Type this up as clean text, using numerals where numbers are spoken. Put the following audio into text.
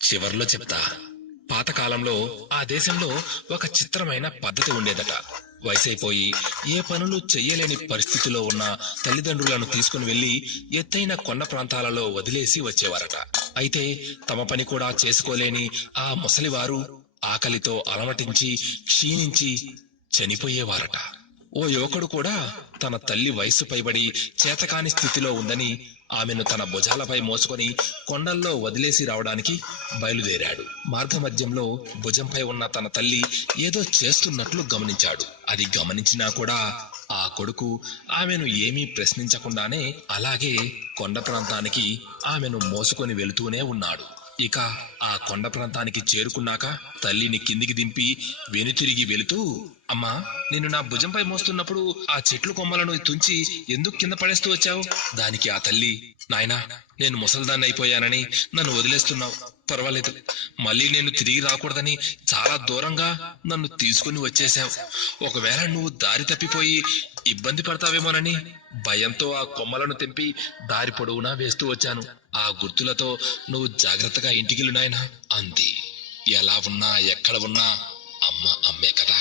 చివర్లో చెప్తా. పాతకాలంలో ఆ దేశంలో ఒక చిత్రమైన పద్ధతి ఉండేదట. వయసైపోయి ఏ పనులు చెయ్యలేని పరిస్థితిలో ఉన్న తల్లిదండ్రులను తీసుకుని వెళ్లి ఎత్తైన కొండ ప్రాంతాలలో వదిలేసి వచ్చేవారట. అయితే తమ పని కూడా చేసుకోలేని ఆ ముసలివారు ఆకలితో అలమటించి క్షీణించి చనిపోయేవారట. ఓ యువకుడు కూడా తన తల్లి వయస్సు పైబడి చేతకాని స్థితిలో ఉందని ఆమెను తన భుజాలపై మోసుకొని కొండల్లో వదిలేసి రావడానికి బయలుదేరాడు. మార్గమధ్యంలో భుజంపై ఉన్న తన తల్లి ఏదో చేస్తున్నట్లు గమనించాడు. అది గమనించినా కూడా ఆ కొడుకు ఆమెను ఏమీ ప్రశ్నించకుండానే అలాగే కొండ ప్రాంతానికి ఆమెను మోసుకొని వెళుతూనే ఉన్నాడు. ఇక ఆ కొండ ప్రాంతానికి చేరుకున్నాక తల్లిని కిందికి దింపి వెనుతిరిగి వెళుతూ, అమ్మా, నిన్ను నా భుజంపై మోస్తున్నప్పుడు ఆ చెట్లు కొమ్మలను తుంచి ఎందుకు కింద పడేస్తూ వచ్చావు? దానికి ఆ తల్లి, నాయనా, నేను ముసల్దాన్ని అయిపోయానని నన్ను వదిలేస్తున్నావు. పర్వాలేదు, మళ్ళీ నేను తిరిగి రాకూడదని చాలా దూరంగా నన్ను తీసుకుని వచ్చేశావు. ఒకవేళ నువ్వు దారి తప్పిపోయి ఇబ్బంది పడతావేమోనని భయంతో ఆ కొమ్మలను తెంపి దారి పొడవునా వేస్తూ వచ్చాను. ఆ గుర్తులతో నువ్వు జాగ్రత్తగా ఇంటికెళ్ళు నాయనా అంది. ఎలా ఉన్నా ఎక్కడ ఉన్నా అమ్మ అమ్మే కదా.